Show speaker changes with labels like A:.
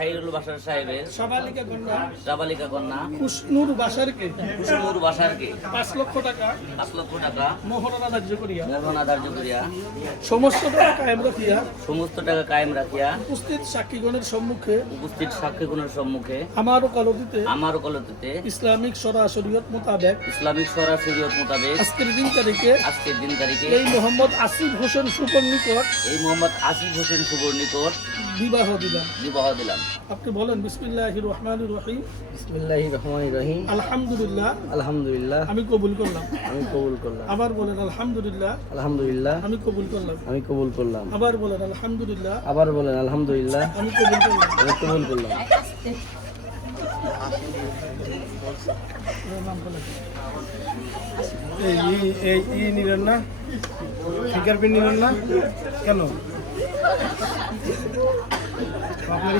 A: খাইরুল বাসার সাহেবের
B: সাবালিকা কন্যা।
A: সাবালিকা কন্যা।
B: কুসনুর বাসারকে।
A: কুসুমুর বাসারকে।
B: পাঁচ লক্ষ টাকা।
A: পাঁচ লক্ষ টাকা।
B: মোহরানা ধার্য করিয়া।
A: ধার্য করিয়া।
B: সমস্ত টাকা কায়েম রাখিয়া।
A: সমস্ত টাকা কায়েম রাখিয়া।
B: উপস্থিত সাক্ষীগণের সম্মুখে।
A: উপস্থিত সাক্ষীগুণের সম্মুখে।
B: আমার
A: আমার কলতিতে।
B: ইসলামিক সরাসরিয়ত মোতাবেক।
A: ইসলামিক সরাসরিয়ত মোতাবেক।
B: আজকের দিন তারিখে।
A: আজকের দিন তারিখে।
B: এই মোহাম্মদ আসিফ হোসেন সুপর নিকট।
A: এই মোহাম্মদ আসিফ হোসেন শুভর নিকট।
B: বিবাহ দিলাম।
A: বিবাহ দিলাম।
B: আপনি বলেন বিসমিল্লাহ রহমান রহিম।
C: বিসমিল্লাহি রহমান রহিম।
B: আলহামদুলিল্লাহ।
C: আলহামদুলিল্লাহ।
B: আমি কবুল করলাম।
C: আমি কবুল করলাম।
B: আবার বলেন আলহামদুলিল্লাহ।
C: আলহামদুলিল্লাহ।
B: আমি কবুল করলাম।
C: আমি কবুল করলাম।
B: আবার বলেন আলহামদুলিল্লাহ।
C: আবার বলেন আলহামদুলিল্লাহ।
B: আমি কবুল করলাম।
C: আমি কবুল করলাম।
D: এই এই ই নিলেন না? ফিঙ্গারপ্রিন্ট নিলেন না? কেন? আপনার